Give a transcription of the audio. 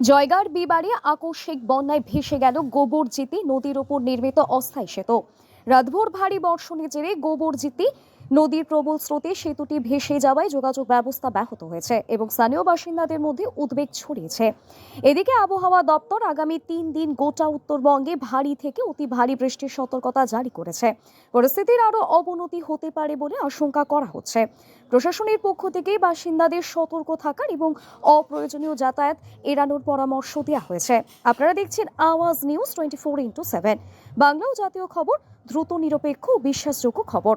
জয়গার বিবাড়ে আকস্মিক বন্যায় ভেসে গেল গোবরজিতি নদীর ওপর নির্মিত অস্থায়ী সেতু। রাতভর ভারী বর্ষণের জেরে গোবরজিতি নদীর প্রবল স্রোতে সেতুটি ভেসে যাওয়ায় যোগাযোগ ব্যবস্থা ব্যাহত হয়েছে এবং স্থানীয় বাসিন্দাদের মধ্যে উদ্বেগ ছড়িয়েছে। এদিকে আবহাওয়া দপ্তর আগামী 3 দিন গোটা উত্তরবঙ্গে ভারী থেকে অতি ভারী বৃষ্টির সতর্কতা জারি করেছে। পরিস্থিতির আরও অবনতি হতে পারে বলে আশঙ্কা করা হচ্ছে। প্রশাসনের পক্ষ থেকে বাসিন্দাদের সতর্ক থাকার এবং অপ্রয়োজনীয় যাতায়াত এড়ানোর পরামর্শ দেওয়া হয়েছে। আপনারা দেখছেন আওয়াজ নিউজ 24x7, বাংলা ও জাতীয় খবর, দ্রুত, নিরপেক্ষ ও বিশ্বাসযোগ্য খবর।